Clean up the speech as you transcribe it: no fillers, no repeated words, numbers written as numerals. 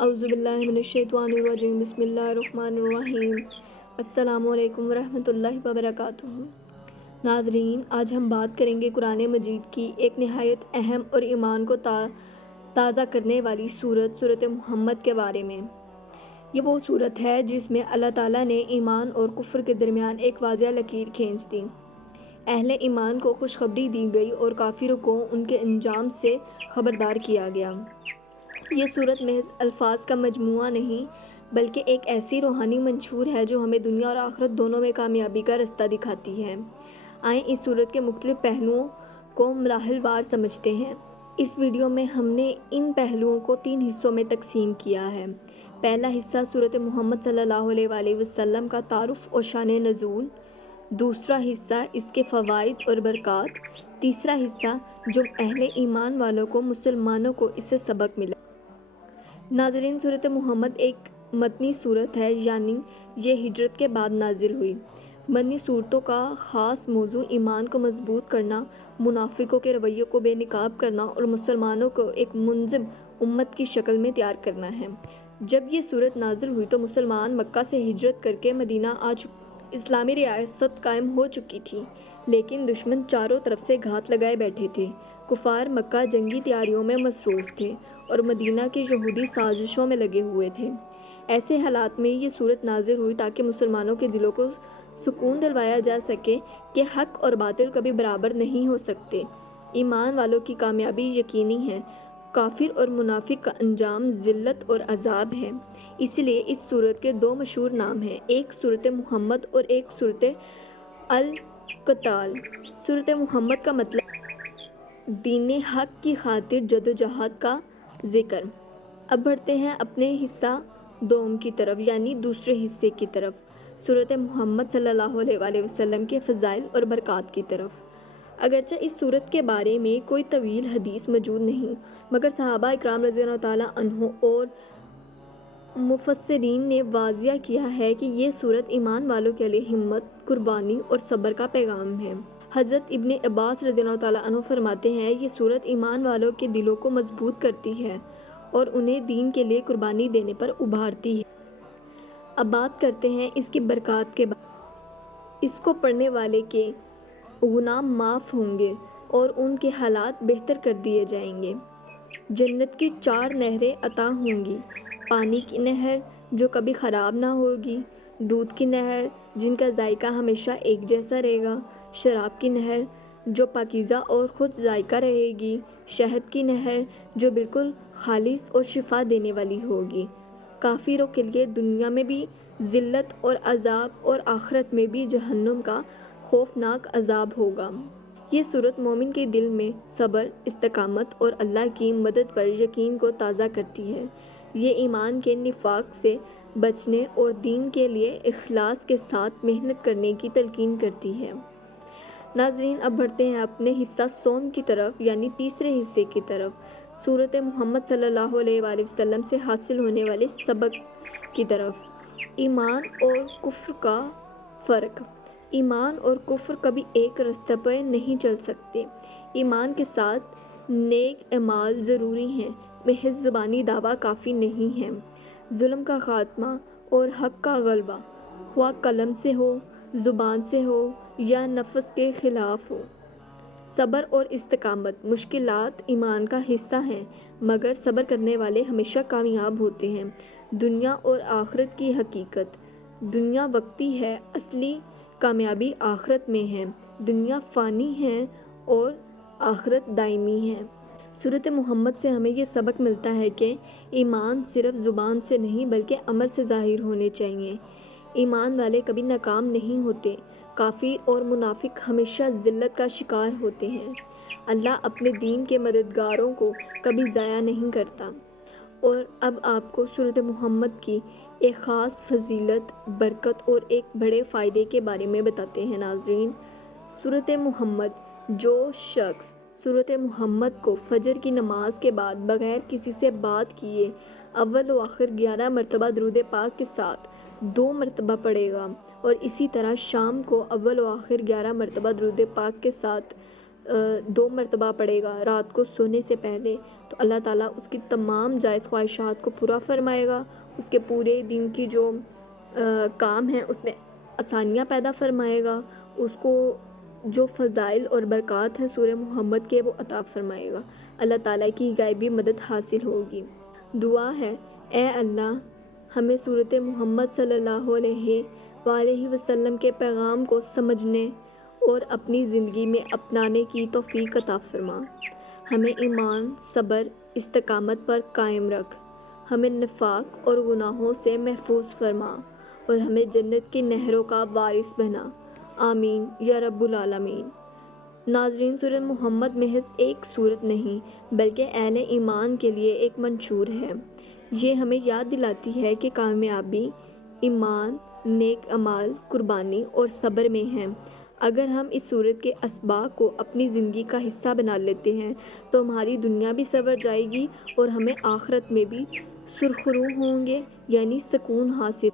اعوذ باللہ من الشیطان الرجیم بسم اللہ الرحمن الرحیم السلام علیکم ورحمۃ اللہ وبرکاتہ۔ ناظرین، آج ہم بات کریں گے قرآن مجید کی ایک نہایت اہم اور ایمان کو تازہ کرنے والی سورت محمد کے بارے میں۔ یہ وہ سورت ہے جس میں اللہ تعالیٰ نے ایمان اور کفر کے درمیان ایک واضح لکیر کھینچ دی۔ اہل ایمان کو خوشخبری دی گئی اور کافروں کو ان کے انجام سے خبردار کیا گیا۔ یہ سورت محض الفاظ کا مجموعہ نہیں بلکہ ایک ایسی روحانی منشور ہے جو ہمیں دنیا اور آخرت دونوں میں کامیابی کا رستہ دکھاتی ہے۔ آئیں اس سورت کے مختلف پہلوؤں کو مراحل وار سمجھتے ہیں۔ اس ویڈیو میں ہم نے ان پہلوؤں کو 3 حصوں میں تقسیم کیا ہے۔ پہلا حصہ سورت محمد صلی اللہ علیہ وآلہ وسلم کا تعارف اور شان نزول، دوسرا حصہ اس کے فوائد اور برکات، تیسرا حصہ جو اہل ایمان والوں کو مسلمانوں کو اس سے سبق ملا۔ ناظرین، سورت محمد ایک مدنی سورت ہے، یعنی یہ ہجرت کے بعد نازل ہوئی۔ مدنی سورتوں کا خاص موضوع ایمان کو مضبوط کرنا، منافقوں کے رویوں کو بے نقاب کرنا اور مسلمانوں کو ایک منظم امت کی شکل میں تیار کرنا ہے۔ جب یہ سورت نازل ہوئی تو مسلمان مکہ سے ہجرت کر کے مدینہ آ چکے، اسلامی ریاست قائم ہو چکی تھی، لیکن دشمن چاروں طرف سے گھات لگائے بیٹھے تھے۔ کفار مکہ جنگی تیاریوں میں مصروف تھے اور مدینہ کی یہودی سازشوں میں لگے ہوئے تھے۔ ایسے حالات میں یہ سورت نازل ہوئی تاکہ مسلمانوں کے دلوں کو سکون دلوایا جا سکے کہ حق اور باطل کبھی برابر نہیں ہو سکتے، ایمان والوں کی کامیابی یقینی ہے، کافر اور منافق کا انجام ذلت اور عذاب ہے۔ اس لیے اس سورت کے 2 مشہور نام ہیں، ایک سورت محمد اور ایک سورت القتال۔ سورت محمد کا مطلب دین حق کی خاطر جدوجہد کا ذکر۔ اب بڑھتے ہیں اپنے حصہ دوم کی طرف، یعنی دوسرے حصے کی طرف، سورت محمد صلی اللہ علیہ وآلہ وسلم کے فضائل اور برکات کی طرف۔ اگرچہ اس سورت کے بارے میں کوئی طویل حدیث موجود نہیں، مگر صحابہ اکرام رضی اللہ تعالیٰ عنہم اور مفسرین نے واضح کیا ہے کہ یہ سورت ایمان والوں کے لیے ہمت، قربانی اور صبر کا پیغام ہے۔ حضرت ابن عباس رضی اللہ تعالیٰ عنہ فرماتے ہیں، یہ سورت ایمان والوں کے دلوں کو مضبوط کرتی ہے اور انہیں دین کے لیے قربانی دینے پر ابھارتی ہے۔ اب بات کرتے ہیں اس کی برکات کے بارے میں۔ اس کو پڑھنے والے کے گناہ معاف ہوں گے اور ان کے حالات بہتر کر دیے جائیں گے۔ جنت کی 4 نہریں عطا ہوں گی، پانی کی نہر جو کبھی خراب نہ ہوگی، دودھ کی نہر جن کا ذائقہ ہمیشہ ایک جیسا رہے گا، شراب کی نہر جو پاکیزہ اور خود ذائقہ رہے گی، شہد کی نہر جو بالکل خالص اور شفا دینے والی ہوگی۔ کافروں کے لیے دنیا میں بھی ذلت اور عذاب اور آخرت میں بھی جہنم کا خوفناک عذاب ہوگا۔ یہ سورت مومن کے دل میں صبر، استقامت اور اللہ کی مدد پر یقین کو تازہ کرتی ہے۔ یہ ایمان کے نفاق سے بچنے اور دین کے لیے اخلاص کے ساتھ محنت کرنے کی تلقین کرتی ہے۔ ناظرین، اب بڑھتے ہیں اپنے حصہ سوم کی طرف، یعنی تیسرے حصے کی طرف، سورت محمد صلی اللہ علیہ وآلہ وسلم سے حاصل ہونے والے سبق کی طرف۔ ایمان اور کفر کا فرق۔ ایمان اور کفر کبھی ایک راستے پر نہیں چل سکتے۔ ایمان کے ساتھ نیک اعمال ضروری ہیں، محض زبانی دعویٰ کافی نہیں ہے۔ ظلم کا خاتمہ اور حق کا غلبہ، خواہ قلم سے ہو، زبان سے ہو یا نفس کے خلاف ہو۔ صبر اور استقامت۔ مشکلات ایمان کا حصہ ہیں، مگر صبر کرنے والے ہمیشہ کامیاب ہوتے ہیں۔ دنیا اور آخرت کی حقیقت۔ دنیا وقتی ہے، اصلی کامیابی آخرت میں ہے۔ دنیا فانی ہے اور آخرت دائمی ہے۔ سورت محمد سے ہمیں یہ سبق ملتا ہے کہ ایمان صرف زبان سے نہیں بلکہ عمل سے ظاہر ہونے چاہیے۔ ایمان والے کبھی ناکام نہیں ہوتے، کافر اور منافق ہمیشہ ذلت کا شکار ہوتے ہیں۔ اللہ اپنے دین کے مددگاروں کو کبھی ضائع نہیں کرتا۔ اور اب آپ کو سورت محمد کی ایک خاص فضیلت، برکت اور ایک بڑے فائدے کے بارے میں بتاتے ہیں۔ ناظرین، سورت محمد، جو شخص سورت محمد کو فجر کی نماز کے بعد بغیر کسی سے بات کیے اول و آخر 11 مرتبہ درود پاک کے ساتھ 2 مرتبہ پڑھے گا، اور اسی طرح شام کو اول و آخر 11 مرتبہ درود پاک کے ساتھ 2 مرتبہ پڑھے گا رات کو سونے سے پہلے، تو اللہ تعالیٰ اس کی تمام جائز خواہشات کو پورا فرمائے گا، اس کے پورے دن کی جو کام ہیں اس میں آسانیاں پیدا فرمائے گا، اس کو جو فضائل اور برکات ہیں سورہ محمد کے وہ عطا فرمائے گا، اللہ تعالیٰ کی غیبی مدد حاصل ہوگی۔ دعا ہے، اے اللہ ہمیں سورۃ محمد صلی اللہ علیہ وآلہ وسلم کے پیغام کو سمجھنے اور اپنی زندگی میں اپنانے کی توفیق عطا فرما، ہمیں ایمان، صبر، استقامت پر قائم رکھ، ہمیں نفاق اور گناہوں سے محفوظ فرما اور ہمیں جنت کی نہروں کا وارث بنا، آمین یا رب العالمین۔ ناظرین، سورۃ محمد محض ایک سورت نہیں بلکہ اہل ایمان کے لیے ایک منشور ہے۔ یہ ہمیں یاد دلاتی ہے کہ کامیابی ایمان، نیک اعمال، قربانی اور صبر میں ہے۔ اگر ہم اس سورت کے اسباق کو اپنی زندگی کا حصہ بنا لیتے ہیں تو ہماری دنیا بھی سنور جائے گی اور ہمیں آخرت میں بھی سرخرو ہوں گے، یعنی سکون حاصل